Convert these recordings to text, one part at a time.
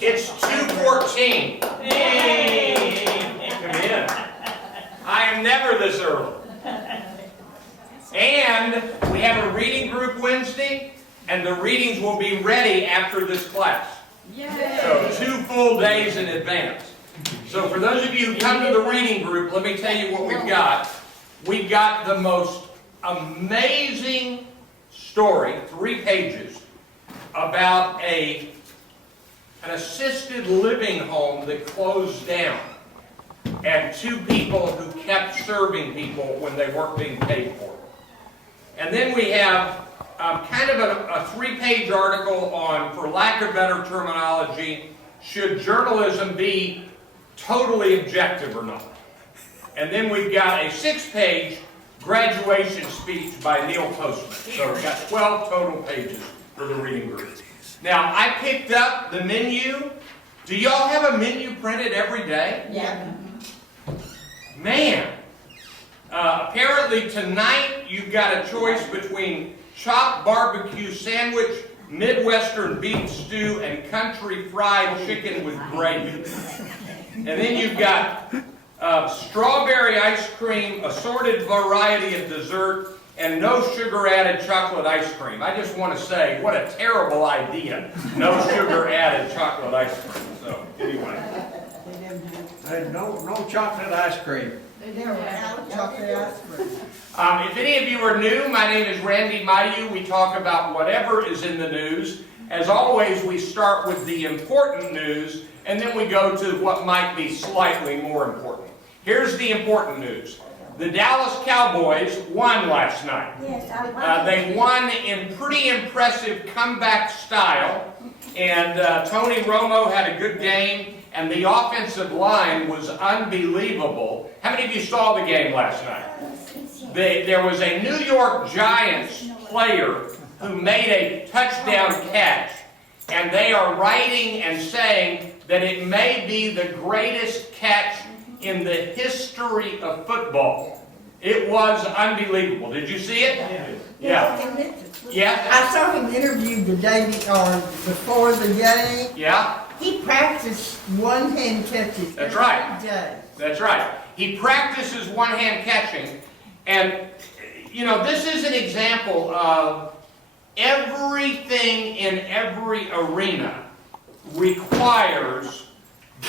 It's 2:14. Hey! Come in. I am never this early. And we have a reading group Wednesday, and the readings will be ready after this class. Yay. So 2 full days in advance. So for those of you who come to the reading group, let me tell you what we've got. We've got the most amazing story, 3 pages, about an assisted living home that closed down, and 2 people who kept serving people when they weren't being paid for it. And then we have kind of a 3-page article on, for lack of better terminology, should journalism be totally objective or not? And then we've got a 6-page graduation speech by Neil Postman. So we've got 12 total pages for the reading group. Now, I picked up the menu. Do y'all have a menu printed every day? Yeah. Man. Apparently tonight you've got a choice between chopped barbecue sandwich, Midwestern beef stew, and country fried chicken with gravy. And then you've got strawberry ice cream, assorted variety of dessert, and no sugar-added chocolate ice cream. I just want to say, what a terrible idea. No sugar-added chocolate ice cream. So, anyway. No chocolate ice cream. If any of you are new, my name is Randy Mayeux. We talk about whatever is in the news. As always, we start with the important news, and then we go to what might be slightly more important. Here's the important news. The Dallas Cowboys won last night. Yes, they won in pretty impressive comeback style, and Tony Romo had a good game, and the offensive line was unbelievable. How many of you saw the game last night? There was a New York Giants player who made a touchdown catch, and they are writing and saying that it may be the greatest catch in the history of football. It was unbelievable. Did you see it? Yeah. Yeah. I saw him interviewed the day before the game. Yeah. He practiced one-hand catches. That's right. Every day. That's right. He practices one-hand catching, and you know, this is an example of everything in every arena requires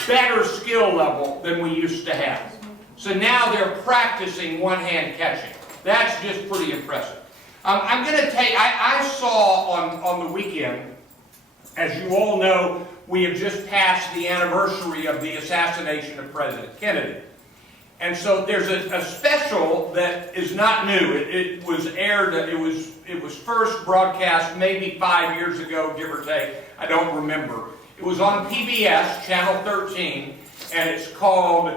better skill level than we used to have. So now they're practicing one-hand catching. That's just pretty impressive. I'm going to take, I saw on the weekend, as you all know, we have just passed the anniversary of the assassination of President Kennedy. And so there's a special that is not new. It was aired, it was first broadcast maybe 5 years ago, give or take. I don't remember. It was on PBS, Channel 13, and it's called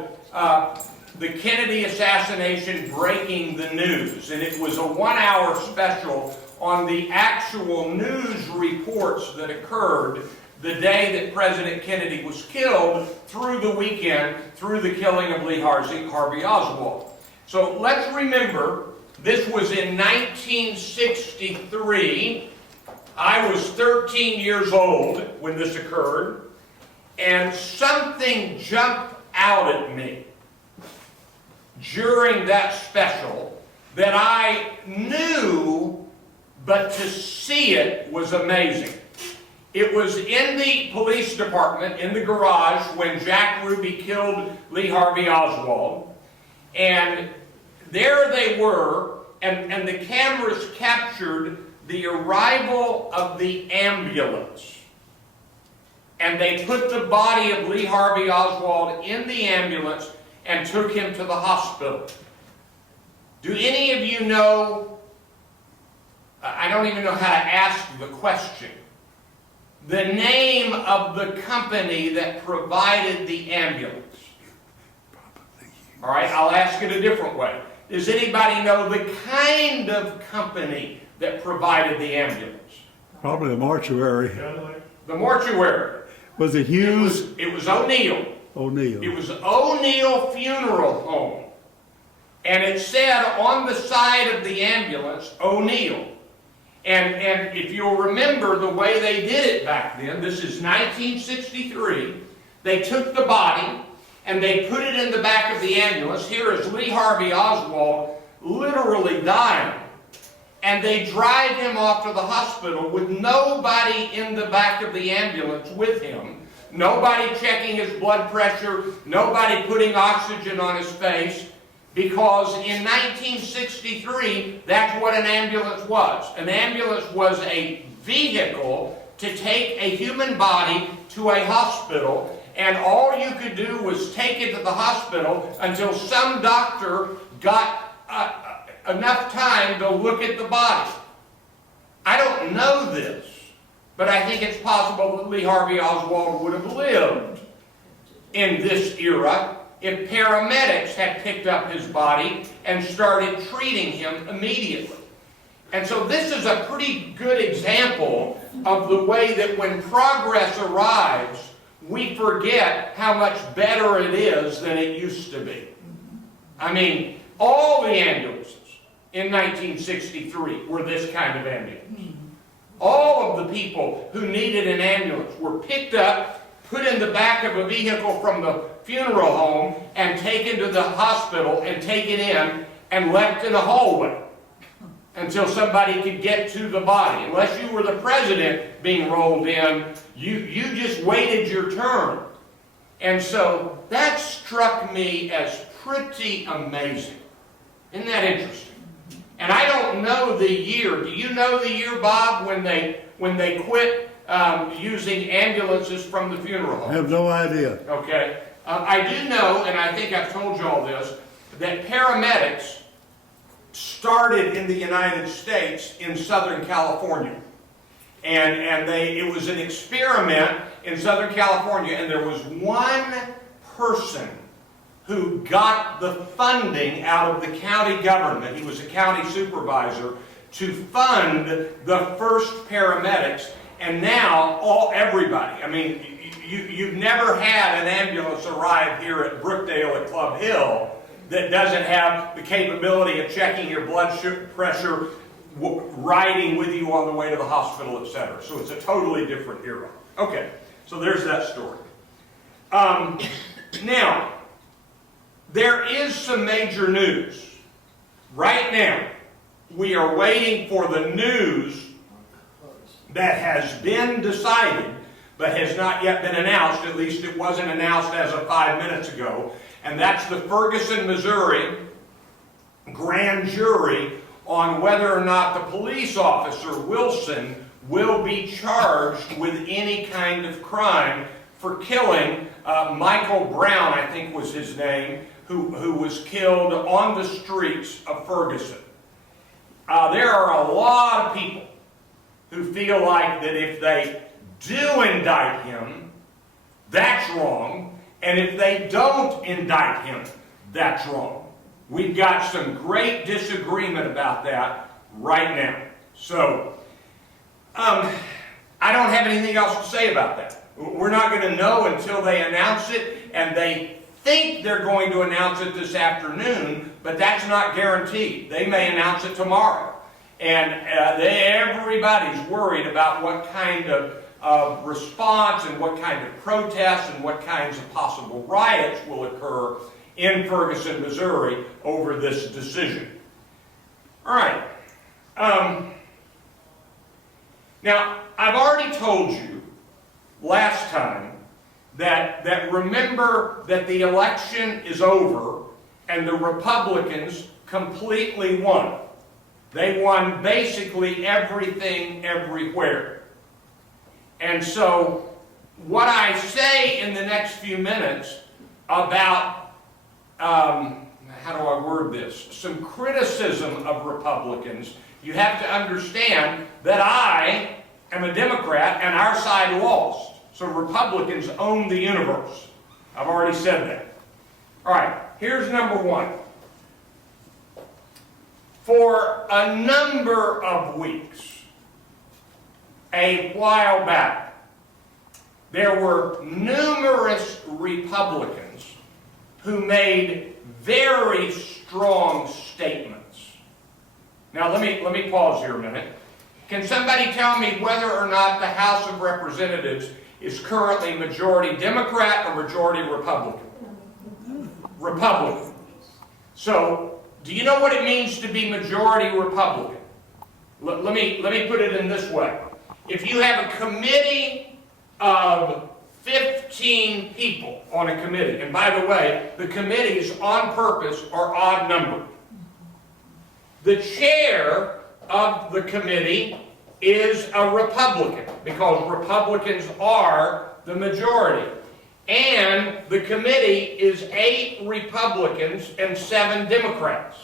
The Kennedy Assassination Breaking the News. And it was a 1-hour special on the actual news reports that occurred the day that President Kennedy was killed through the weekend, through the killing of Lee Harvey Oswald. So let's remember, this was in 1963. I was 13 years old when this occurred, and something jumped out at me during that special that I knew, but to see it was amazing. It was in the police department, in the garage, when Jack Ruby killed Lee Harvey Oswald. And there they were, and the cameras captured the arrival of the ambulance. And they put the body of Lee Harvey Oswald in the ambulance and took him to the hospital. Do any of you know, I don't even know how to ask the question, the name of the company that provided the ambulance? All right, I'll ask it a different way. Does anybody know the kind of company that provided the ambulance? Probably the mortuary. The mortuary. Was it Hughes? It was O'Neill. O'Neill. It was O'Neill Funeral Home. And it said on the side of the ambulance, O'Neill. And if you'll remember the way they did it back then, this is 1963, they took the body and they put it in the back of the ambulance. Here is Lee Harvey Oswald literally dying. And they drive him off to the hospital with nobody in the back of the ambulance with him. Nobody checking his blood pressure, nobody putting oxygen on his face, because in 1963, that's what an ambulance was. An ambulance was a vehicle to take a human body to a hospital, and all you could do was take it to the hospital until some doctor got enough time to look at the body. I don't know this, but I think it's possible that Lee Harvey Oswald would have lived in this era if paramedics had picked up his body and started treating him immediately. And so this is a pretty good example of the way that when progress arrives, we forget how much better it is than it used to be. I mean, all the ambulances in 1963 were this kind of ambulance. All of the people who needed an ambulance were picked up, put in the back of a vehicle from the funeral home, and taken to the hospital and taken in and left in a hallway until somebody could get to the body. Unless you were the president being rolled in, you just waited your turn. And so that struck me as pretty amazing. Isn't that interesting? And I don't know the year. Do you know the year, Bob, when they quit using ambulances from the funeral home? I have no idea. Okay. I do know, and I think I've told you all this, that paramedics started in the United States in Southern California. And it was an experiment in Southern California, and there was one person who got the funding out of the county government. He was a county supervisor to fund the first paramedics, and now everybody, I mean, you've never had an ambulance arrive here at Brookdale at Club Hill that doesn't have the capability of checking your blood pressure, riding with you on the way to the hospital, etc. So it's a totally different era. Okay, so there's that story. Now, there is some major news. Right now, we are waiting for the news that has been decided, but has not yet been announced. At least it wasn't announced as of 5 minutes ago. And that's the Ferguson, Missouri grand jury on whether or not the police officer, Wilson, will be charged with any kind of crime for killing Michael Brown, I think was his name, who was killed on the streets of Ferguson. There are a lot of people who feel like that if they do indict him, that's wrong, and if they don't indict him, that's wrong. We've got some great disagreement about that right now. So, I don't have anything else to say about that. We're not going to know until they announce it, and they think they're going to announce it this afternoon, but that's not guaranteed. They may announce it tomorrow. And everybody's worried about what kind of response and what kind of protests and what kinds of possible riots will occur in Ferguson, Missouri over this decision. All right. Now, I've already told you last time that remember that the election is over and the Republicans completely won. They won basically everything everywhere. And so what I say in the next few minutes about, how do I word this, some criticism of Republicans, you have to understand that I am a Democrat and our side lost. So Republicans own the universe. I've already said that. All right, here's number one. For a number of weeks, a while back, there were numerous Republicans who made very strong statements. Now let me pause here a minute. Can somebody tell me whether or not the House of Representatives is currently majority Democrat or majority Republican? Republican. So, do you know what it means to be majority Republican? Let me put it in this way. If you have a committee of 15 people on a committee, and by the way, the committees on purpose are odd numbered. The chair of the committee is a Republican, because Republicans are the majority. And the committee is 8 Republicans and 7 Democrats.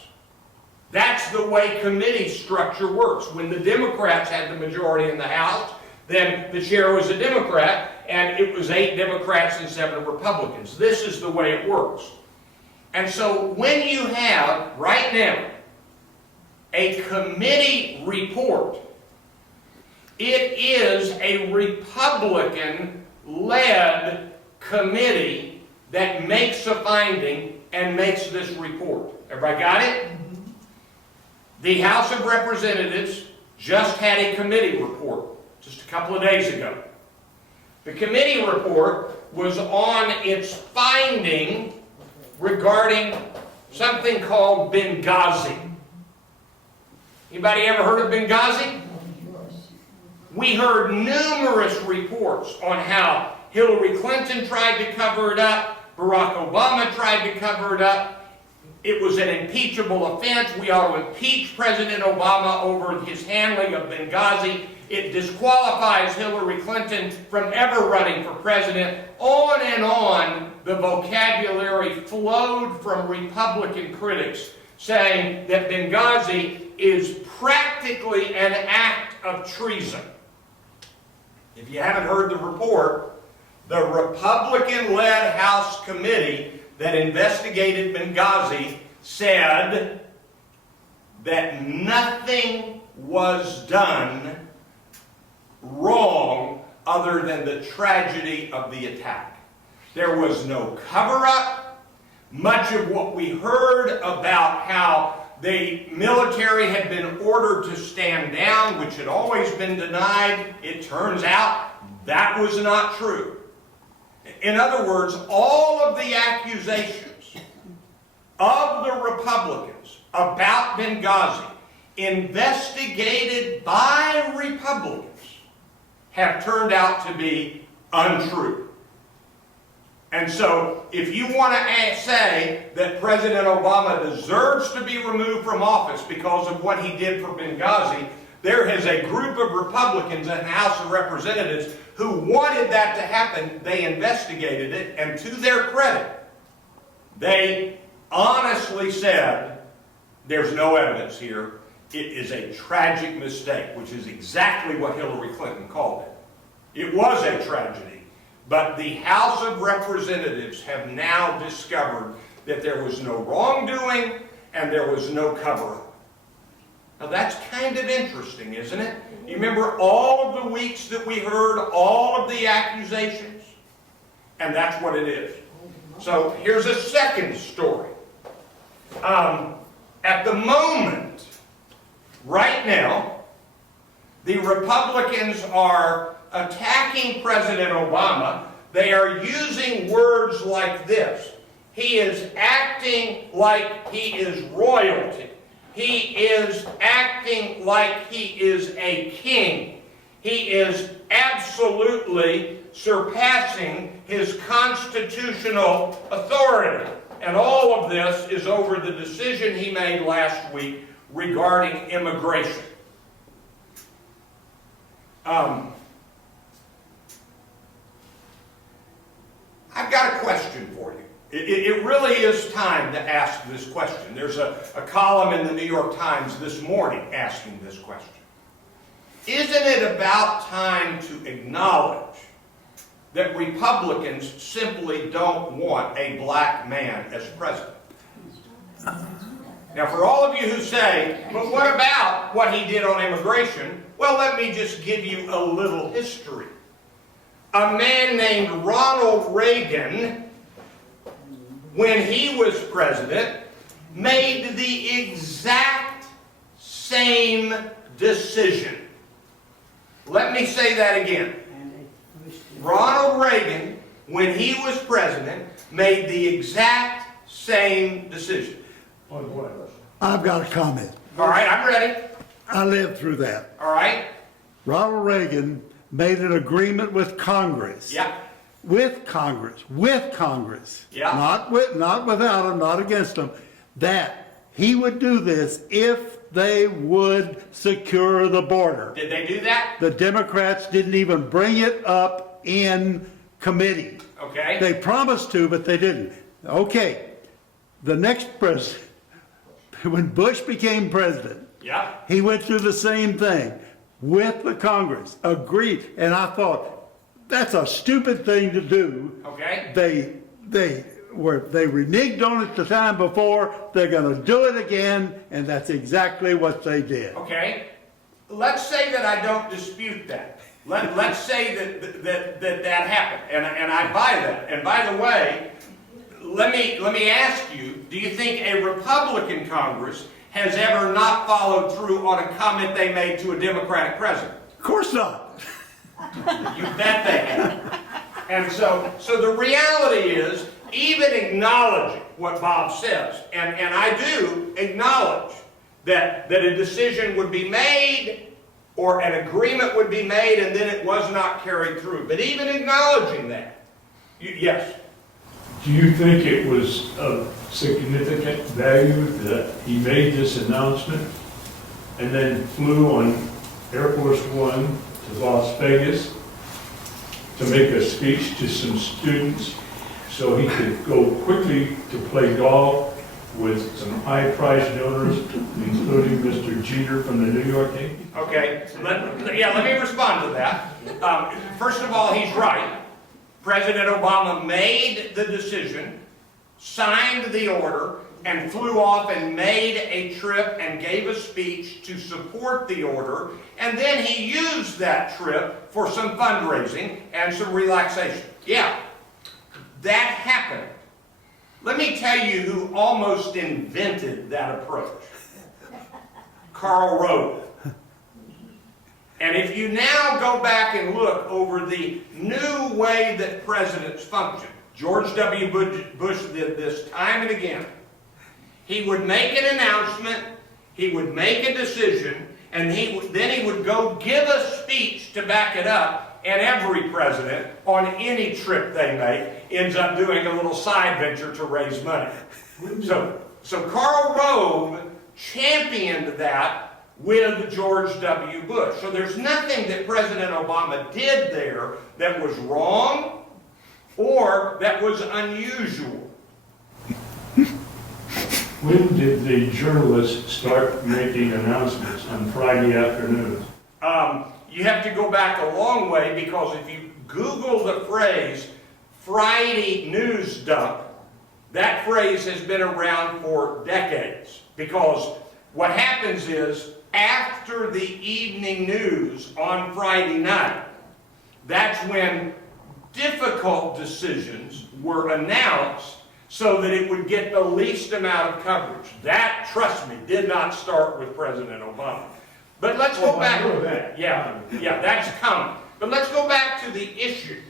That's the way committee structure works. When the Democrats had the majority in the House, then the chair was a Democrat, and it was 8 Democrats and 7 Republicans. This is the way it works. And so when you have, right now, a committee report, it is a Republican-led committee that makes a finding and makes this report. Everybody got it? The House of Representatives just had a committee report just a couple of days ago. The committee report was on its finding regarding something called Benghazi. Anybody ever heard of Benghazi? We heard numerous reports on how Hillary Clinton tried to cover it up, Barack Obama tried to cover it up. It was an impeachable offense. We ought to impeach President Obama over his handling of Benghazi. It disqualifies Hillary Clinton from ever running for president. On and on, the vocabulary flowed from Republican critics saying that Benghazi is practically an act of treason. If you haven't heard the report, the Republican-led House committee that investigated Benghazi said that nothing was done wrong other than the tragedy of the attack. There was no cover-up. Much of what we heard about how the military had been ordered to stand down, which had always been denied, it turns out that was not true. In other words, all of the accusations of the Republicans about Benghazi, investigated by Republicans, have turned out to be untrue. And so, if you want to say that President Obama deserves to be removed from office because of what he did for Benghazi, there is a group of Republicans in the House of Representatives who wanted that to happen. They investigated it, and to their credit, they honestly said, there's no evidence here. It is a tragic mistake, which is exactly what Hillary Clinton called it. It was a tragedy. But the House of Representatives have now discovered that there was no wrongdoing and there was no cover-up. Now that's kind of interesting, isn't it? You remember all of the weeks that we heard all of the accusations? And that's what it is. So here's a second story. At the moment, right now, the Republicans are attacking President Obama. They are using words like this. He is acting like he is royalty. He is acting like he is a king. He is absolutely surpassing his constitutional authority. And all of this is over the decision he made last week regarding immigration. I've got a question for you. It really is time to ask this question. There's a column in the New York Times this morning asking this question. Isn't it about time to acknowledge that Republicans simply don't want a black man as president? Now, for all of you who say, but what about what he did on immigration? Well, let me just give you a little history. A man named Ronald Reagan, when he was president, made the exact same decision. Let me say that again. Ronald Reagan, when he was president, made the exact same decision. On what? I've got a comment. All right, I'm ready. I lived through that. All right? Ronald Reagan made an agreement with Congress. Yeah. With Congress. Yeah. Not without them, not against them, that he would do this if they would secure the border. Did they do that? The Democrats didn't even bring it up in committee. Okay. They promised to, but they didn't. Okay, the next president, when Bush became president, Yeah. he went through the same thing with the Congress, agreed, and I thought, that's a stupid thing to do. Okay. They reneged on it the time before, they're gonna do it again, and that's exactly what they did. Okay. Let's say that I don't dispute that. Let's say that happened, and I buy that. And by the way, let me ask you, do you think a Republican Congress has ever not followed through on a comment they made to a Democratic president? Of course not. You bet they have. And so the reality is, even acknowledging what Bob says, and I do acknowledge that a decision would be made or an agreement would be made and then it was not carried through. But even acknowledging that, yes. Do you think it was of significant value that he made this announcement and then flew on Air Force One to Las Vegas to make a speech to some students so he could go quickly to play golf with some high-priced donors, including Mr. Jeter from the New York Yankees? Okay, let me respond to that. First of all, he's right. President Obama made the decision, signed the order, and flew off and made a trip and gave a speech to support the order, and then he used that trip for some fundraising and some relaxation. Yeah, that happened. Let me tell you who almost invented that approach. Karl Rove. And if you now go back and look over the new way that presidents function, George W. Bush did this time and again. He would make an announcement, he would make a decision, and then he would go give a speech to back it up, and every president, on any trip they make, ends up doing a little side venture to raise money. So Karl Rove championed that with George W. Bush. So there's nothing that President Obama did there that was wrong or that was unusual. When did the journalists start making announcements on Friday afternoons? You have to go back a long way, because if you Google the phrase Friday news dump, that phrase has been around for decades. Because what happens is, after the evening news on Friday night, that's when difficult decisions were announced so that it would get the least amount of coverage. That, trust me, did not start with President Obama. But let's go back. I know that. Yeah, that's common. But let's go back to the issue.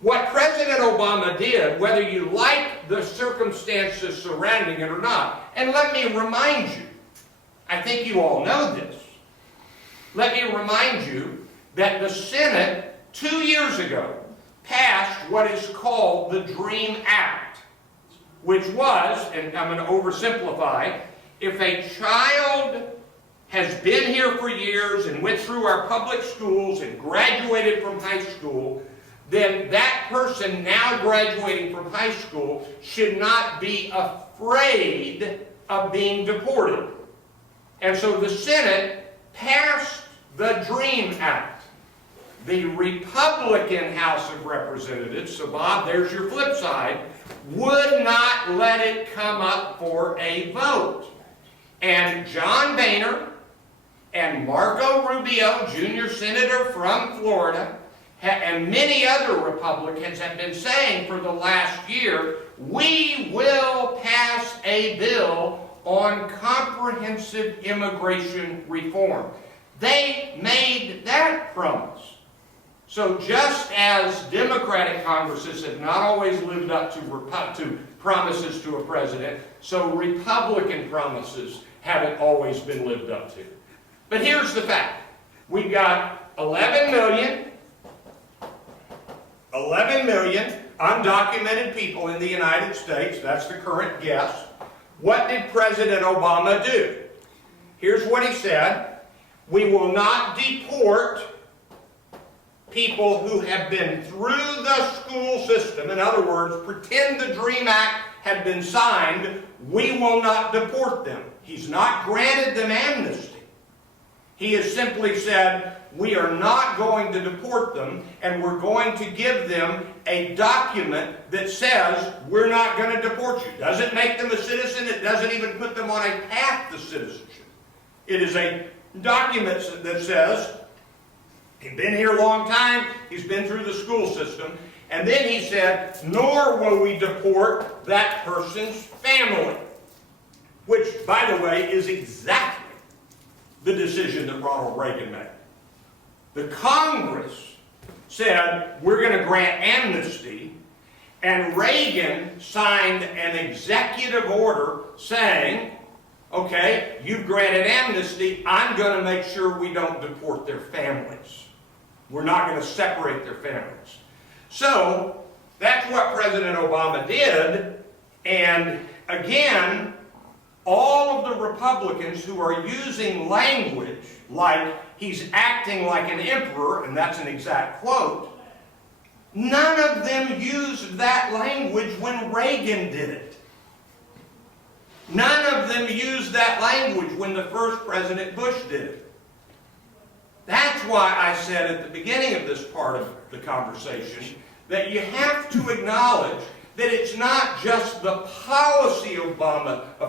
What President Obama did, whether you like the circumstances surrounding it or not, and let me remind you, I think you all know this. Let me remind you that the Senate 2 years ago passed what is called the DREAM Act, which was, and I'm going to oversimplify, if a child has been here for years and went through our public schools and graduated from high school, then that person now graduating from high school should not be afraid of being deported. And so the Senate passed the DREAM Act. The Republican House of Representatives, so Bob, there's your flip side, would not let it come up for a vote. And John Boehner and Marco Rubio, junior senator from Florida, and many other Republicans have been saying for the last year, we will pass a bill on comprehensive immigration reform. They made that promise. So just as Democratic Congresses have not always lived up to promises to a president, so Republican promises haven't always been lived up to. But here's the fact. We've got 11 million undocumented people in the United States. That's the current guess. What did President Obama do? Here's what he said. We will not deport people who have been through the school system. In other words, pretend the DREAM Act had been signed. We will not deport them. He's not granted them amnesty. He has simply said, we are not going to deport them, and we're going to give them a document that says we're not going to deport you. Doesn't make them a citizen. It doesn't even put them on a path to citizenship. It is a document that says, he's been here a long time, he's been through the school system, and then he said, nor will we deport that person's family. Which, by the way, is exactly the decision that Ronald Reagan made. The Congress said, we're going to grant amnesty, and Reagan signed an executive order saying, okay, you've granted amnesty, I'm going to make sure we don't deport their families. We're not going to separate their families. So, that's what President Obama did, and again, all of the Republicans who are using language like he's acting like an emperor, and that's an exact quote, none of them used that language when Reagan did it. None of them used that language when the first President Bush did it. That's why I said at the beginning of this part of the conversation that you have to acknowledge that it's not just the policy of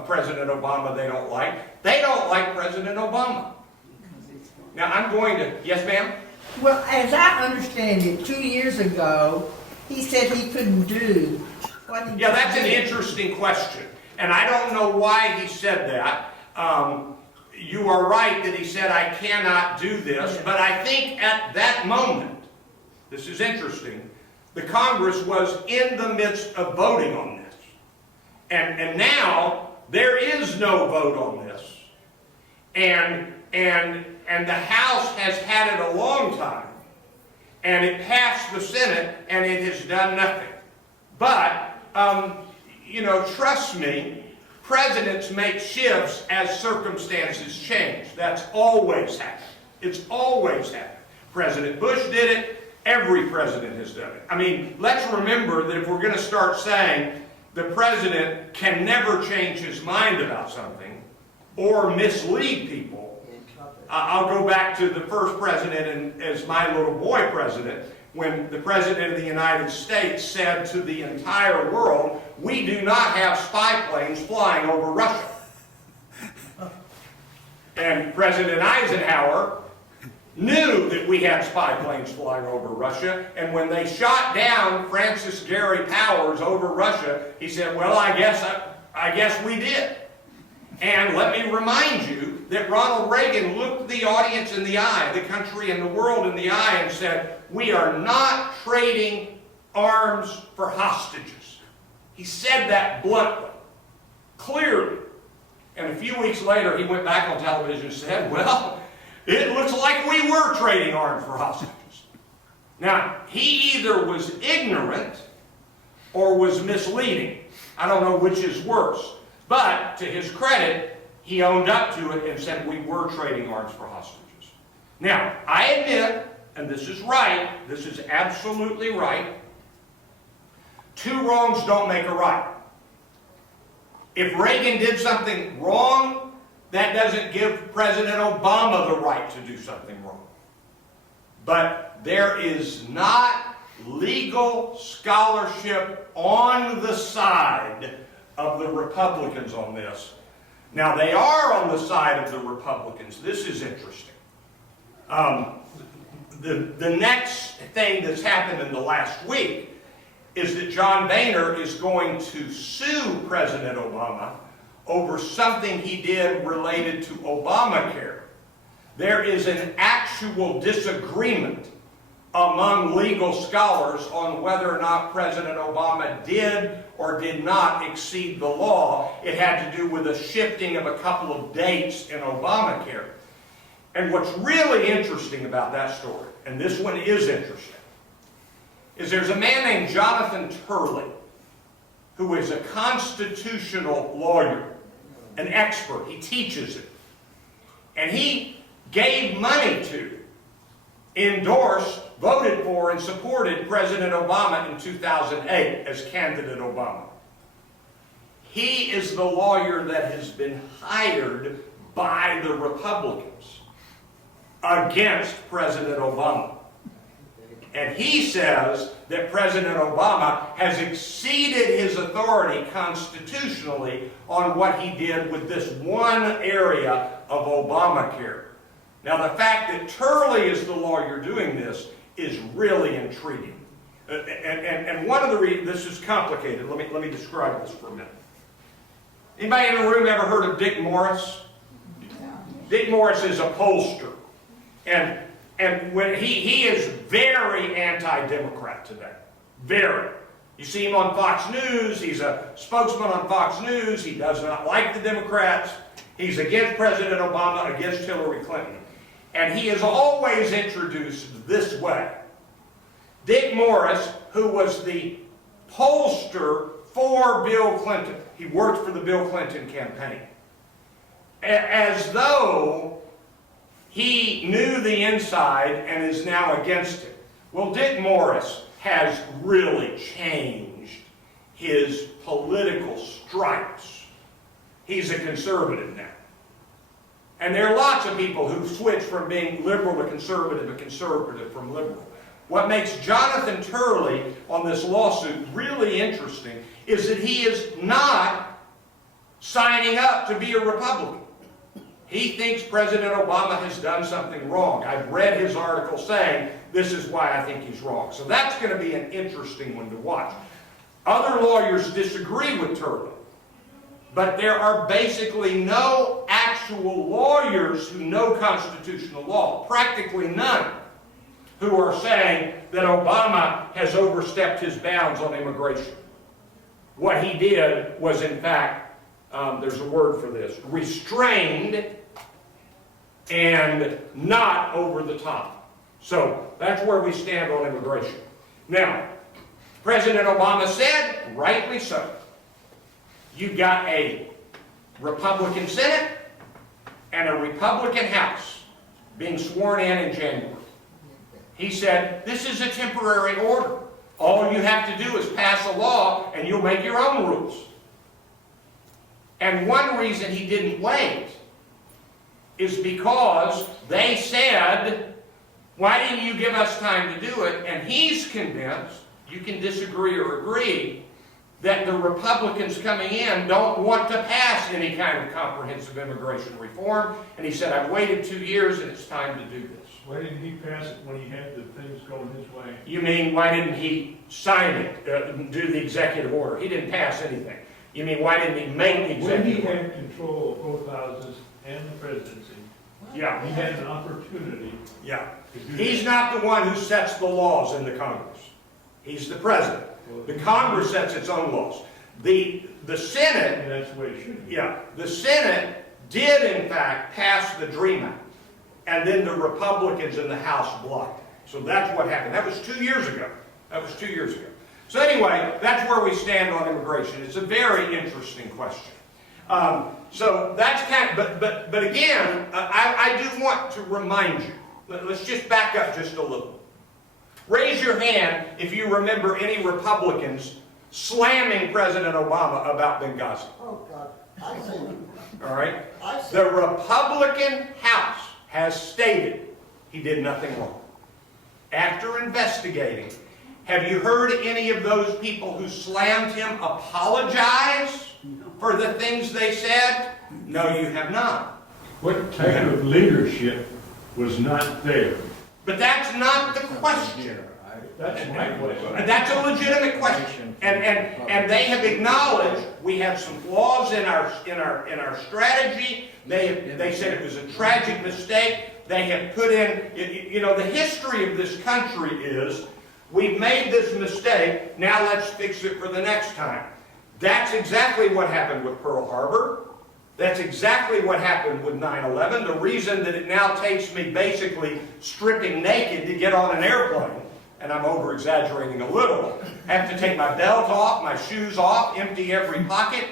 President Obama they don't like. They don't like President Obama. Now I'm going to, yes ma'am? Well, as I understand it, 2 years ago, he said he couldn't do what he Yeah, that's an did. interesting question. And I don't know why he said that. You are right that he said, I cannot do this. But I think at that moment, this is interesting, the Congress was in the midst of voting on this. And now, there is no vote on this. And the House has had it a long time. And it passed the Senate, and it has done nothing. But, you know, trust me, presidents make shifts as circumstances change. That's always happened. It's always happened. President Bush did it. Every president has done it. I mean, let's remember that if we're going to start saying the president can never change his mind about something or mislead people, I'll go back to the first president and as my little boy president, when the President of the United States said to the entire world, we do not have spy planes flying over Russia. And President Eisenhower knew that we had spy planes flying over Russia, and when they shot down Francis Gary Powers over Russia, he said, well, I guess we did. And let me remind you that Ronald Reagan looked the audience in the eye, the country and the world in the eye, and said, we are not trading arms for hostages. He said that bluntly, clearly. And a few weeks later, he went back on television and said, well, it looks like we were trading arms for hostages. Now, he either was ignorant or was misleading. I don't know which is worse. But, to his credit, he owned up to it and said we were trading arms for hostages. Now, I admit, and this is right, this is absolutely right, two wrongs don't make a right. If Reagan did something wrong, that doesn't give President Obama the right to do something wrong. But there is not legal scholarship on the side of the Republicans on this. Now, they are on the side of the Republicans. This is interesting. The next thing that's happened in the last week is that John Boehner is going to sue President Obama over something he did related to Obamacare. there is an actual disagreement among legal scholars on whether or not President Obama did or did not exceed the law. It had to do with a shifting of a couple of dates in Obamacare. And what's really interesting about that story, and this one is interesting, is there's a man named Jonathan Turley, who is a constitutional lawyer, an expert. He teaches it. And he gave money to, endorsed, voted for, and supported President Obama in 2008 as candidate Obama. He is the lawyer that has been hired by the Republicans against President Obama. And he says that President Obama has exceeded his authority constitutionally on what he did with this one area of Obamacare. Now, the fact that Turley is the lawyer doing this is really intriguing. And one of the reasons, this is complicated, let me describe this for a minute. Anybody in the room ever heard of Dick Morris? Dick Morris is a pollster. And when he is very anti-Democrat today. Very. You see him on Fox News. He's a spokesman on Fox News. He does not like the Democrats. He's against President Obama, against Hillary Clinton. And he is always introduced this way. Dick Morris, who was the pollster for Bill Clinton. He worked for the Bill Clinton campaign. As though he knew the inside and is now against it. Well, Dick Morris has really changed his political stripes. He's a conservative now. And there are lots of people who switch from being liberal to conservative from liberal. What makes Jonathan Turley on this lawsuit really interesting is that he is not signing up to be a Republican. He thinks President Obama has done something wrong. I've read his article saying this is why I think he's wrong. So that's going to be an interesting one to watch. Other lawyers disagree with Turley, but there are basically no actual lawyers who know constitutional law, practically none, who are saying that Obama has overstepped his bounds on immigration. What he did was, in fact, there's a word for this, restrained and not over the top. So that's where we stand on immigration. Now, President Obama said, rightly so, you've got a Republican Senate and a Republican House being sworn in January. He said, this is a temporary order. All you have to do is pass a law and you'll make your own rules. And one reason he didn't wait is because they said, why didn't you give us time to do it? And he's convinced, you can disagree or agree, that the Republicans coming in don't want to pass any kind of comprehensive immigration reform. And he said, I've waited 2 years and it's time to do this. Why didn't he pass it when he had the things going his way? You mean, why didn't he sign it, do the executive order? He didn't pass anything. You mean, why didn't he make the executive order? When he had control of both houses and the presidency, yeah, he had an opportunity. Yeah. To do He's that. not the one who sets the laws in the Congress. He's the president. The Congress sets its own laws. The Senate, And that's the way it should be. yeah, the Senate did in fact pass the DREAM Act. And then the Republicans in the House blocked it. So that's what happened. That was 2 years ago. That was 2 years ago. So anyway, that's where we stand on immigration. It's a very interesting question. So that's kind of, but again, I do want to remind you. Let's just back up just a little. Raise your hand if you remember any Republicans slamming President Obama about Benghazi. Oh, God. I see. All right? I see. The Republican House has stated he did nothing wrong. After investigating, have you heard any of those people who slammed him apologize for the things they said? No, you have not. What type of leadership was not there? But that's not the question. That's my question. That's a legitimate question. And they have acknowledged we have some flaws in our strategy. They said it was a tragic mistake. They have put in, you know, the history of this country is, we've made this mistake, now let's fix it for the next time. That's exactly what happened with Pearl Harbor. That's exactly what happened with 9/11. The reason that it now takes me basically stripping naked to get on an airplane, and I'm over-exaggerating a little, I have to take my belt off, my shoes off, empty every pocket.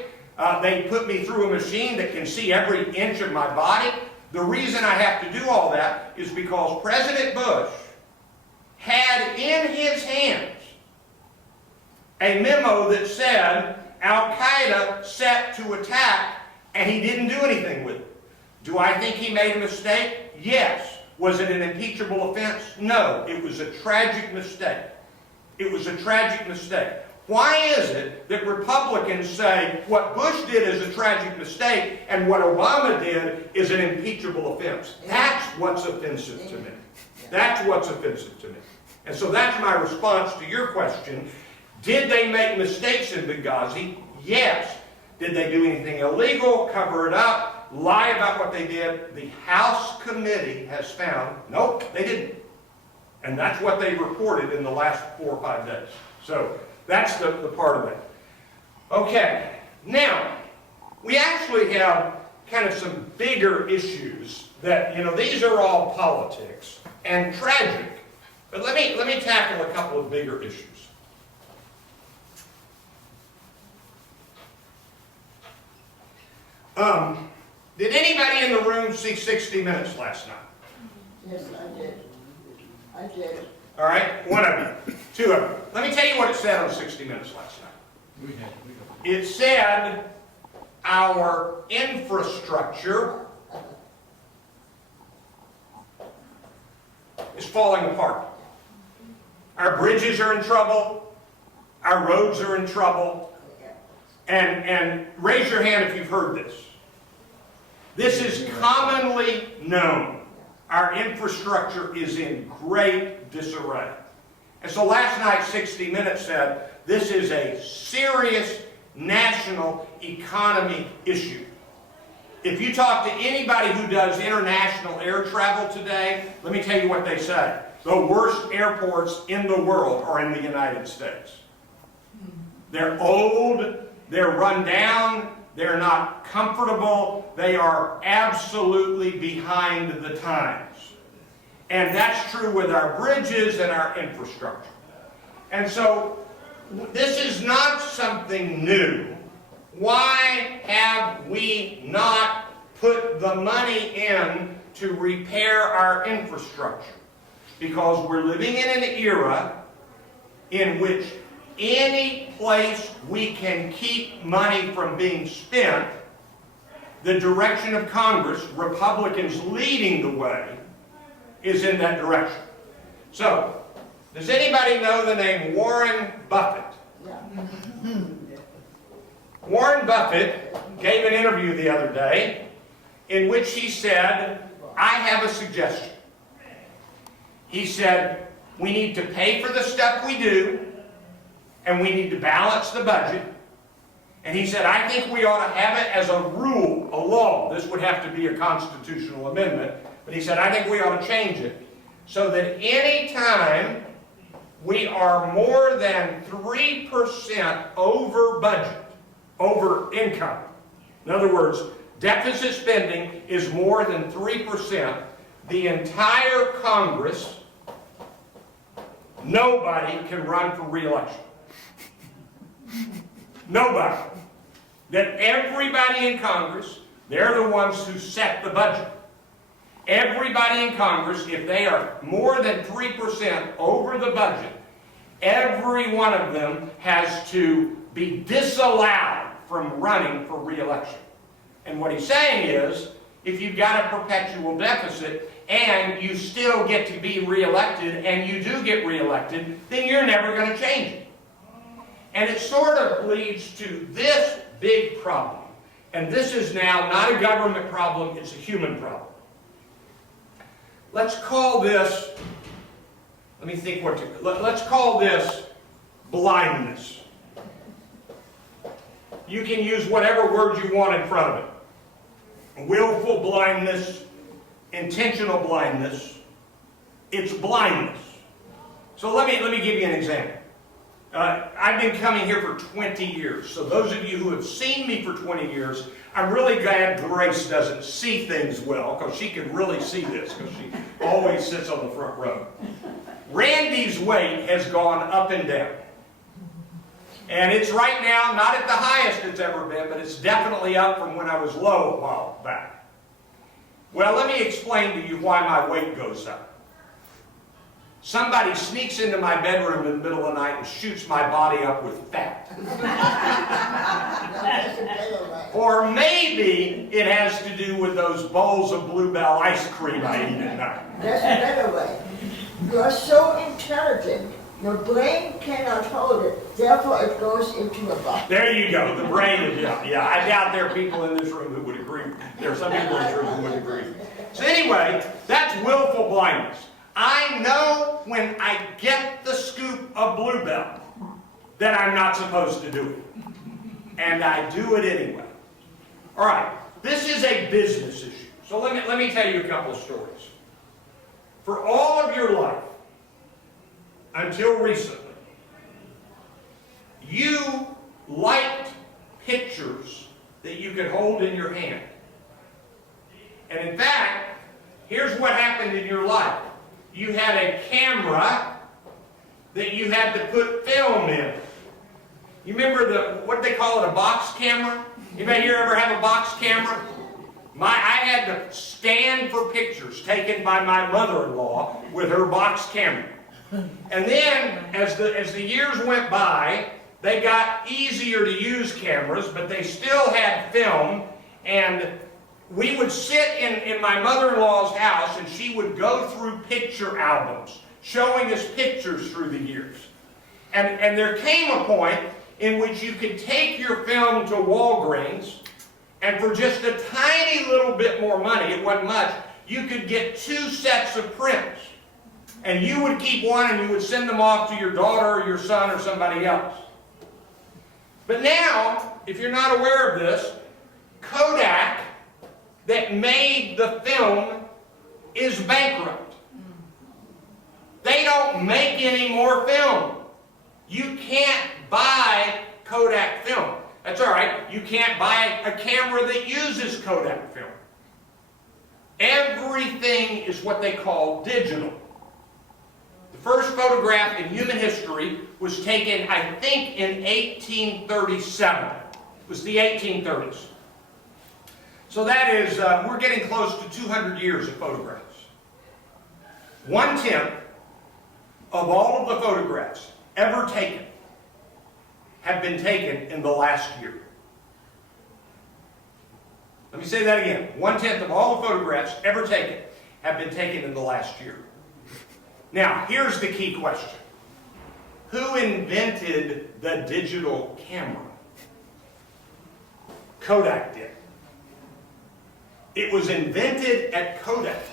They put me through a machine that can see every inch of my body. The reason I have to do all that is because President Bush had in his hands a memo that said Al-Qaeda set to attack, and he didn't do anything with it. Do I think he made a mistake? Yes. Was it an impeachable offense? No. It was a tragic mistake. It was a tragic mistake. Why is it that Republicans say what Bush did is a tragic mistake and what Obama did is an impeachable offense? That's what's offensive to me. That's what's offensive to me. And so that's my response to your question. Did they make mistakes in Benghazi? Yes. Did they do anything illegal, cover it up, lie about what they did? The House committee has found, nope, they didn't. And that's what they reported in the last 4 or 5 days. So that's the part of it. Okay, now, we actually have kind of some bigger issues that, you know, these are all politics and tragic. But let me tackle a couple of bigger issues. Did anybody in the room see 60 Minutes last night? Yes, I did. I did. All right, one of you, two of you. Let me tell you what it said on 60 Minutes last night. It said our infrastructure is falling apart. Our bridges are in trouble. Our roads are in trouble. And raise your hand if you've heard this. This is commonly known. Our infrastructure is in great disarray. And so last night, 60 Minutes said, this is a serious national economy issue. If you talk to anybody who does international air travel today, let me tell you what they say. The worst airports in the world are in the United States. They're old, they're run down, they're not comfortable, they are absolutely behind the times. And that's true with our bridges and our infrastructure. And so, this is not something new. Why have we not put the money in to repair our infrastructure? Because we're living in an era in which any place we can keep money from being spent, the direction of Congress, Republicans leading the way, is in that direction. So, does anybody know the name Warren Buffett? Warren Buffett gave an interview the other day in which he said, I have a suggestion. He said, we need to pay for the stuff we do, and we need to balance the budget. And he said, I think we ought to have it as a rule, a law. This would have to be a constitutional amendment. But he said, I think we ought to change it so that any time we are more than 3% over budget, over income. In other words, deficit spending is more than 3%. The entire Congress, nobody can run for re-election. Nobody. That everybody in Congress, they're the ones who set the budget. Everybody in Congress, if they are more than 3% over the budget, every one of them has to be disallowed from running for re-election. And what he's saying is, if you've got a perpetual deficit and you still get to be re-elected and you do get re-elected, then you're never going to change it. And it sort of leads to this big problem. And this is now not a government problem, it's a human problem. Let's call this, let's call this blindness. You can use whatever word you want in front of it. Willful blindness, intentional blindness, it's blindness. So let me give you an example. I've been coming here for 20 years, so those of you who have seen me for 20 years, I'm really glad Grace doesn't see things well, because she can really see this, because she always sits on the front row. Randy's weight has gone up and down. And it's right now not at the highest it's ever been, but it's definitely up from when I was low a while back. Well, let me explain to you why my weight goes up. Somebody sneaks into my bedroom in the middle of the night and shoots my body up with fat. Or maybe it has to do with those bowls of Bluebell ice cream I eat at night. That's a better way. You are so intelligent, your brain cannot hold it, therefore it goes into your body. There you go, the brain is, yeah. I doubt there are people in this room who would agree. There are some people in this room who would agree. So anyway, that's willful blindness. I know when I get the scoop of Bluebell that I'm not supposed to do it. And I do it anyway. All right, this is a business issue. So let me tell you a couple of stories. For all of your life, until recently, you liked pictures that you could hold in your hand. And in fact, here's what happened in your life. You had a camera that you had to put film in. You remember what they call it, a box camera? Anybody here ever have a box camera? I had to stand for pictures taken by my mother-in-law with her box camera. And then, as the years went by, they got easier to use cameras, but they still had film, and we would sit in my mother-in-law's house, and she would go through picture albums, showing us pictures through the years. And there came a point in which you could take your film to Walgreens, and for just a tiny little bit more money, it wasn't much, you could get 2 sets of prints. And you would keep one and you would send them off to your daughter or your son or somebody else. But now, if you're not aware of this, Kodak, that made the film, is bankrupt. They don't make any more film. You can't buy Kodak film. That's all right. You can't buy a camera that uses Kodak film. Everything is what they call digital. The first photograph in human history was taken, I think, in 1837. It was the 1830s. So that is, we're getting close to 200 years of photographs. 1/10 of all of the photographs ever taken have been taken in the last year. Let me say that again. 1/10 of all the photographs ever taken have been taken in the last year. Now, here's the key question. Who invented the digital camera? Kodak did. It was invented at Kodak.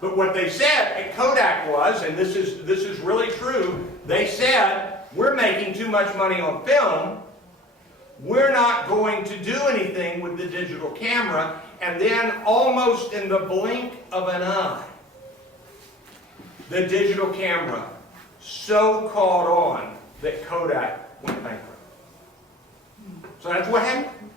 But what they said at Kodak was, and this is really true, they said, we're making too much money on film, we're not going to do anything with the digital camera, and then almost in the blink of an eye, the digital camera so caught on that Kodak went bankrupt. So that's what happened.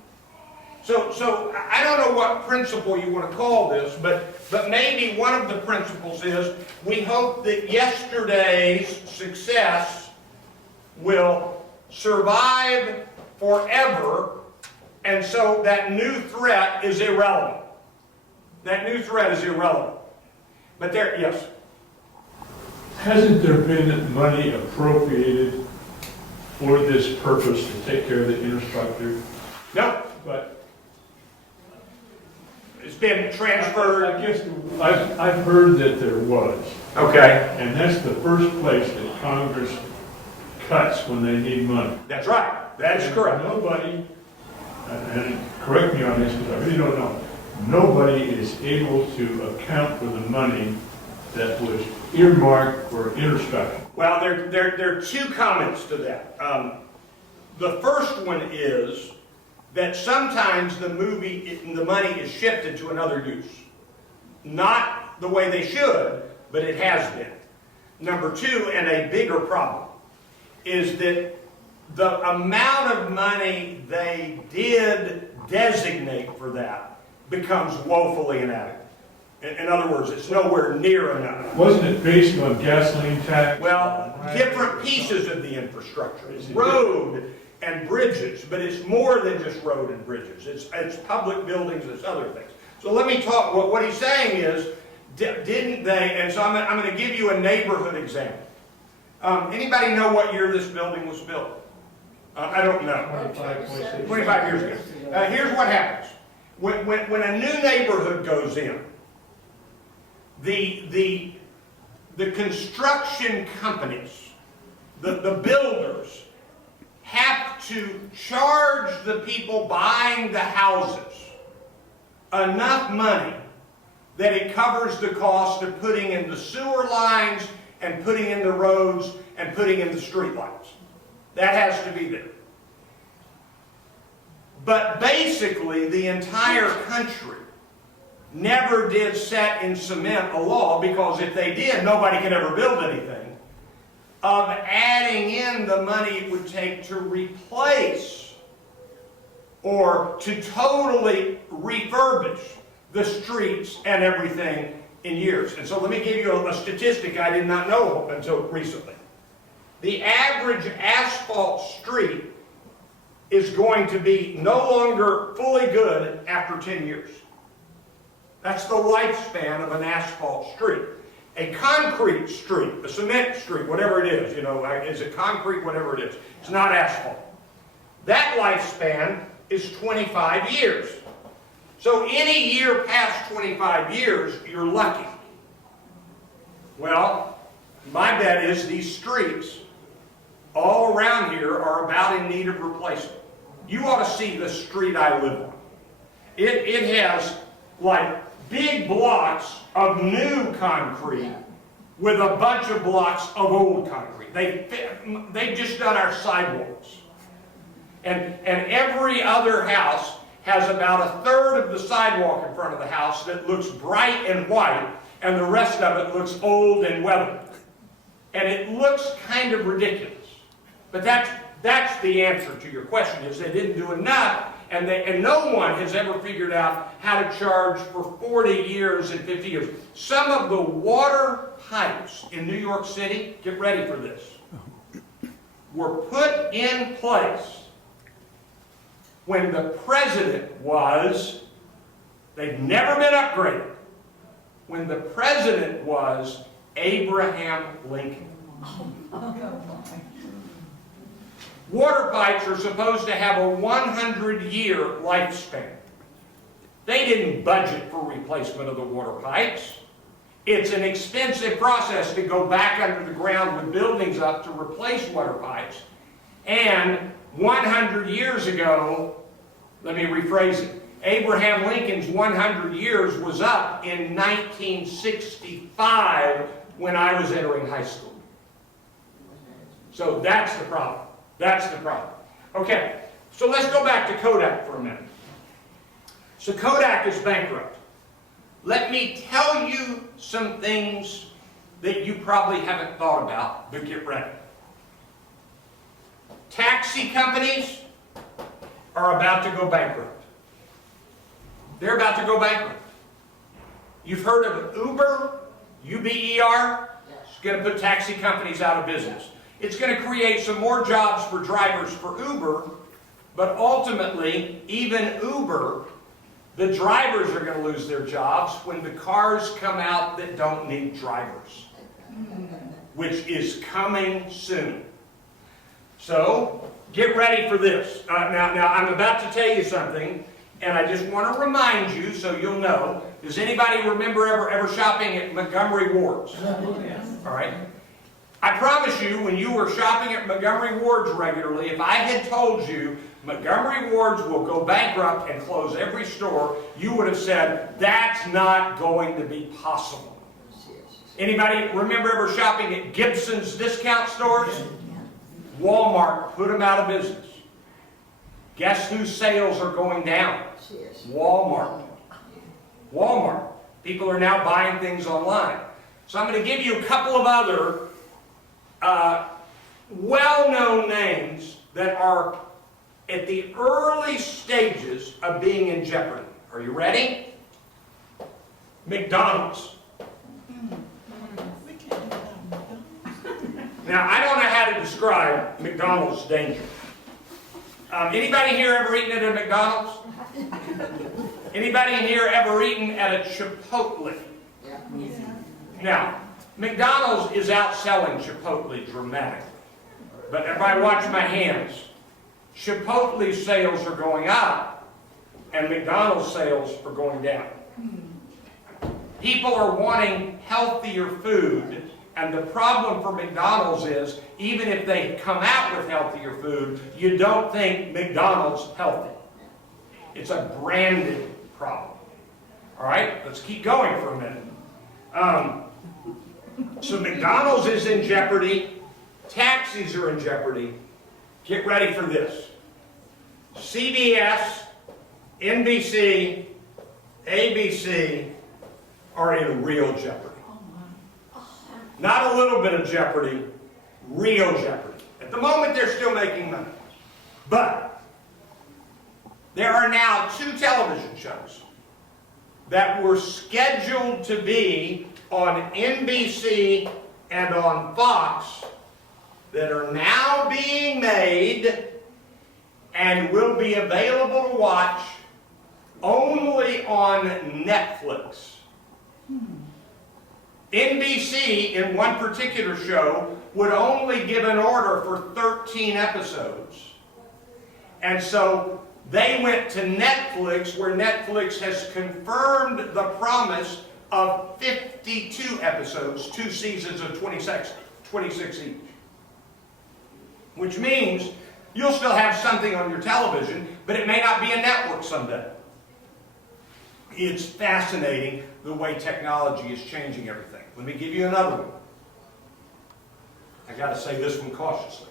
So I don't know what principle you want to call this, but maybe one of the principles is we hope that yesterday's success will survive forever, and so that new threat is irrelevant. That new threat is irrelevant. But there, yes? Hasn't there been money appropriated for this purpose to take care of the infrastructure? No. But it's been transferred. I guess I've heard that there was. Okay. And that's the first place that Congress cuts when they need money. That's right. That is correct. Nobody, and correct me on this because I really don't know, nobody is able to account for the money that was earmarked for infrastructure. Well, there are 2 comments to that. The first one is that sometimes the money is shifted to another use. Not the way they should, but it has been. Number two, and a bigger problem, is that the amount of money they did designate for that becomes woefully inadequate. In other words, it's nowhere near enough. Wasn't it based on gasoline tax? Well, different pieces of the infrastructure. It's road and bridges, but it's more than just road and bridges. It's public buildings, it's other things. So let me talk, what he's saying is, didn't they, and so I'm going to give you a neighborhood example. Anybody know what year this building was built? I don't know. 25 years ago. Here's what happens. When a new neighborhood goes in, the construction companies, the builders, have to charge the people buying the houses enough money that it covers the cost of putting in the sewer lines and putting in the roads and putting in the street lights. That has to be there. But basically, the entire country never did set in cement a law, because if they did, nobody could ever build anything, of adding in the money it would take to replace or to totally refurbish the streets and everything in years. And so let me give you a statistic I did not know until recently. The average asphalt street is going to be no longer fully good after 10 years. That's the lifespan of an asphalt street. A concrete street, a cement street, whatever it is, is it concrete, whatever it is, it's not asphalt. That lifespan is 25 years. So any year past 25 years, you're lucky. Well, my bet is these streets all around here are about in need of replacement. You ought to see the street I live on. It has like big blocks of new concrete with a bunch of blocks of old concrete. They've just done our sidewalks. And every other house has about a third of the sidewalk in front of the house that looks bright and white, and the rest of it looks old and weathered. And it looks kind of ridiculous. But that's the answer to your question, is they didn't do enough, and no one has ever figured out how to charge for 40 years and 50 years. Some of the water pipes in New York City, get ready for this, were put in place when the president was, they've never been upgraded, when the president was Abraham Lincoln. Water pipes are supposed to have a 100-year lifespan. They didn't budget for replacement of the water pipes. It's an expensive process to go back under the ground with buildings up to replace water pipes. And 100 years ago, let me rephrase it, Abraham Lincoln's 100 years was up in 1965 when I was entering high school. So that's the problem. That's the problem. Okay, so let's go back to Kodak for a minute. So Kodak is bankrupt. Let me tell you some things that you probably haven't thought about, but get ready. Taxi companies are about to go bankrupt. They're about to go bankrupt. You've heard of Uber, U-B-E-R? It's going to put taxi companies out of business. It's going to create some more jobs for drivers for Uber, but ultimately, even Uber, the drivers are going to lose their jobs when the cars come out that don't need drivers, which is coming soon. So, get ready for this. Now, I'm about to tell you something, and I just want to remind you so you'll know. Does anybody remember ever shopping at Montgomery Ward's? All right. I promise you, when you were shopping at Montgomery Ward's regularly, if I had told you Montgomery Ward's will go bankrupt and close every store, you would have said, that's not going to be possible. Anybody remember ever shopping at Gibson's discount stores? Walmart put them out of business. Guess whose sales are going down? Walmart. Walmart. People are now buying things online. So I'm going to give you a couple of other well-known names that are at the early stages of being in jeopardy. Are you ready? McDonald's. Now, I don't know how to describe McDonald's danger. Anybody here ever eaten at a McDonald's? Anybody in here ever eaten at a Chipotle? Now, McDonald's is outselling Chipotle dramatically. But if I watch my hands, Chipotle sales are going up and McDonald's sales are going down. People are wanting healthier food, and the problem for McDonald's is, even if they come out with healthier food, you don't think McDonald's healthy. It's a branded problem. All right, let's keep going for a minute. So McDonald's is in jeopardy. Taxis are in jeopardy. Get ready for this. CBS, NBC, ABC are in real jeopardy. Not a little bit of jeopardy, real jeopardy. At the moment, they're still making money. But there are now 2 television shows that were scheduled to be on NBC and on Fox that are now being made and will be available to watch only on Netflix. NBC, in one particular show, would only give an order for 13 episodes. And so they went to Netflix, where Netflix has confirmed the promise of 52 episodes, 2 seasons of 26 each. Which means you'll still have something on your television, but it may not be a network someday. It's fascinating the way technology is changing everything. Let me give you another one. I got to say this one cautiously.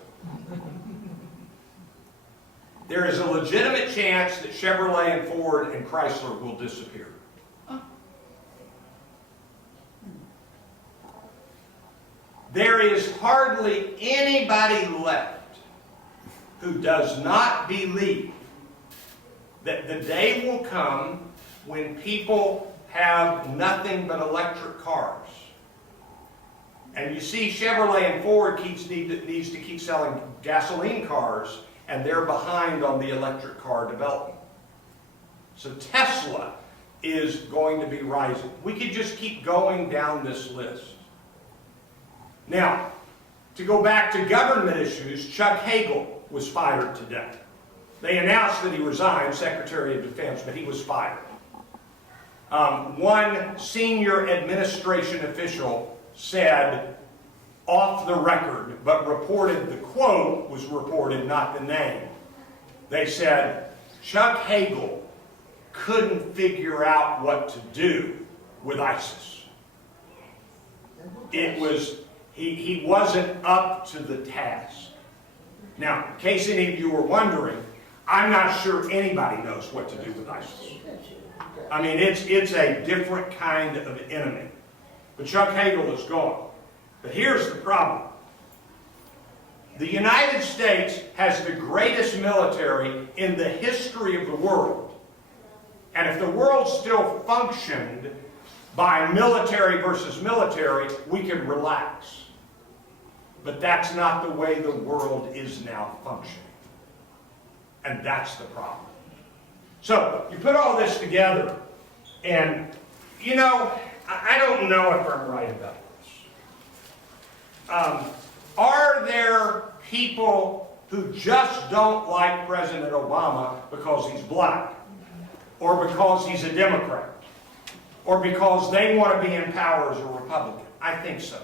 There is a legitimate chance that Chevrolet and Ford and Chrysler will disappear. There is hardly anybody left who does not believe that the day will come when people have nothing but electric cars. And you see, Chevrolet and Ford needs to keep selling gasoline cars, and they're behind on the electric car development. So Tesla is going to be rising. We could just keep going down this list. Now, to go back to government issues, Chuck Hagel was fired today. They announced that he resigned, Secretary of Defense, but he was fired. One senior administration official said, off the record, but reported, the quote was reported, not the name. They said, Chuck Hagel couldn't figure out what to do with ISIS. It was, he wasn't up to the task. Now, in case any of you were wondering, I'm not sure anybody knows what to do with ISIS. I mean, it's a different kind of enemy. But Chuck Hagel is gone. But here's the problem. The United States has the greatest military in the history of the world. And if the world still functioned by military versus military, we could relax. But that's not the way the world is now functioning. And that's the problem. So, you put all this together, and, you know, I don't know if I'm right about this. Are there people who just don't like President Obama because he's black, or because he's a Democrat, or because they want to be in power as a Republican? I think so.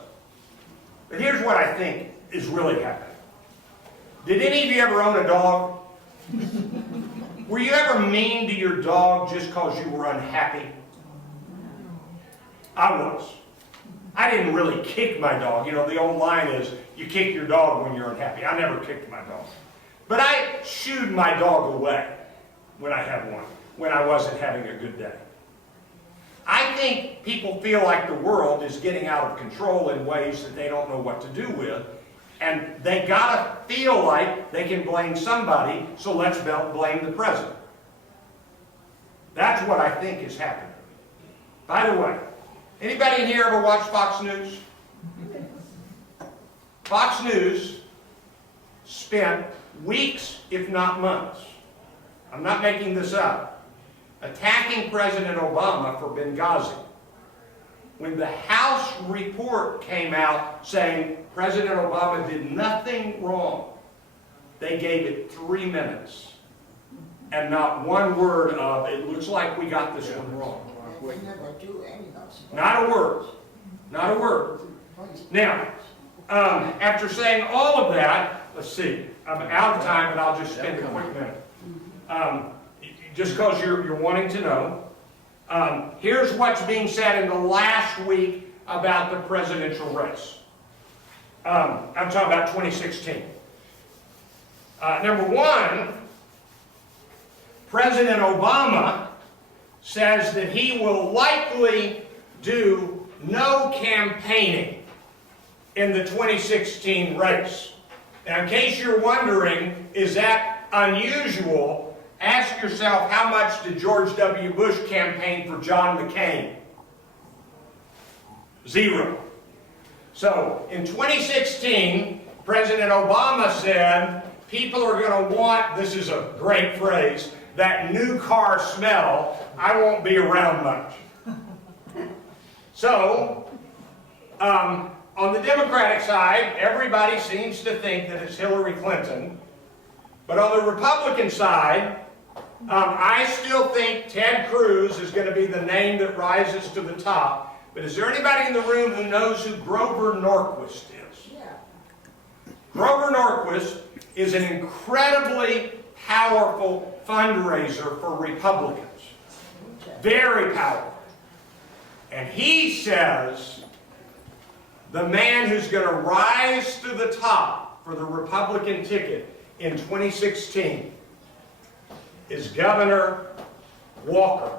But here's what I think is really happening. Did any of you ever own a dog? Were you ever mean to your dog just because you were unhappy? I was. I didn't really kick my dog. You know, the old line is, you kick your dog when you're unhappy. I never kicked my dog. But I shooed my dog away when I had one, when I wasn't having a good day. I think people feel like the world is getting out of control in ways that they don't know what to do with. And they gotta feel like they can blame somebody, so let's blame the president. That's what I think is happening. By the way, anybody in here ever watch Fox News? Fox News spent weeks, if not months, I'm not making this up, attacking President Obama for Benghazi. When the House report came out saying President Obama did nothing wrong, they gave it 3 minutes. And not one word of, it looks like we got this one wrong. They never do anything. Not a word. Not a word. Now, after saying all of that, let's see, I'm out of time, but I'll just spend a quick minute. Just because you're wanting to know, here's what's being said in the last week about the presidential race. I'm talking about 2016. Number one, President Obama says that he will likely do no campaigning in the 2016 race. Now, in case you're wondering, is that unusual? Ask yourself, how much did George W. Bush campaign for John McCain? 0. So, in 2016, President Obama said, people are going to want, this is a great phrase, that new car smell. I won't be around much. So, on the Democratic side, everybody seems to think that it's Hillary Clinton. But on the Republican side, I still think Ted Cruz is going to be the name that rises to the top. But is there anybody in the room who knows who Grover Norquist is? Yeah. Grover Norquist is an incredibly powerful fundraiser for Republicans. Very powerful. And he says the man who's going to rise to the top for the Republican ticket in 2016 is Governor Walker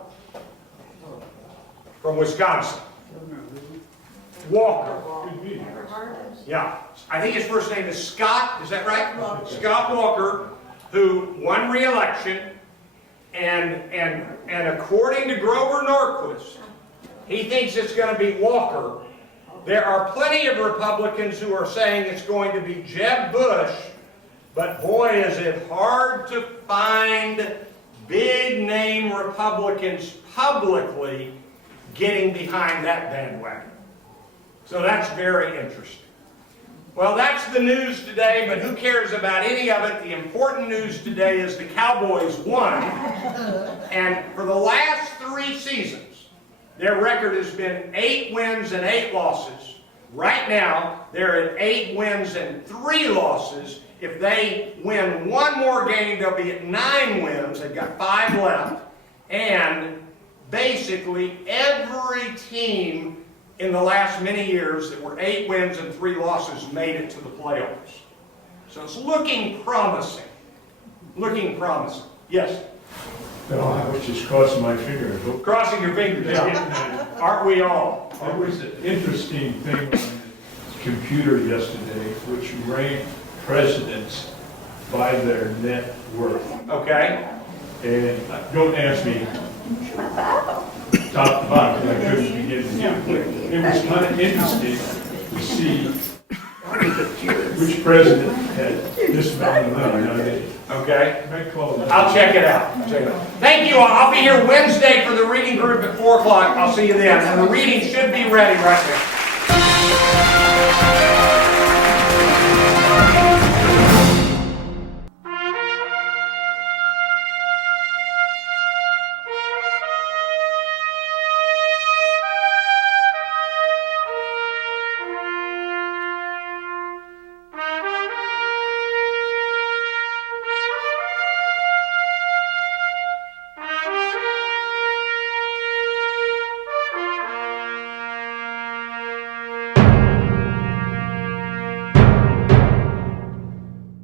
from Wisconsin. Walker. Yeah. I think his first name is Scott. Is that right? Scott Walker, who won re-election, and according to Grover Norquist, he thinks it's going to be Walker. There are plenty of Republicans who are saying it's going to be Jeb Bush, but boy, is it hard to find big-name Republicans publicly getting behind that bandwagon. So that's very interesting. Well, that's the news today, but who cares about any of it? The important news today is the Cowboys won, and for the last 3 seasons, their record has been 8 wins and 8 losses. Right now, they're at 8 wins and 3 losses. If they win one more game, they'll be at 9 wins. They've got 5 left. And basically, every team in the last many years that were 8 wins and 3 losses made it to the playoffs. So it's looking promising. Looking promising. Yes? No, I was just crossing my fingers. Crossing your fingers, yeah. Aren't we all? There was an interesting thing on the computer yesterday, which ranked presidents by their net worth. Okay. And don't ask me top to bottom, because I couldn't begin to get it. It was kind of interesting to see which president had this amount of money. Okay. I call it. I'll check it out. Thank you all. I'll be here Wednesday for the reading group at 4 o'clock. I'll see you then. And the reading should be ready right now.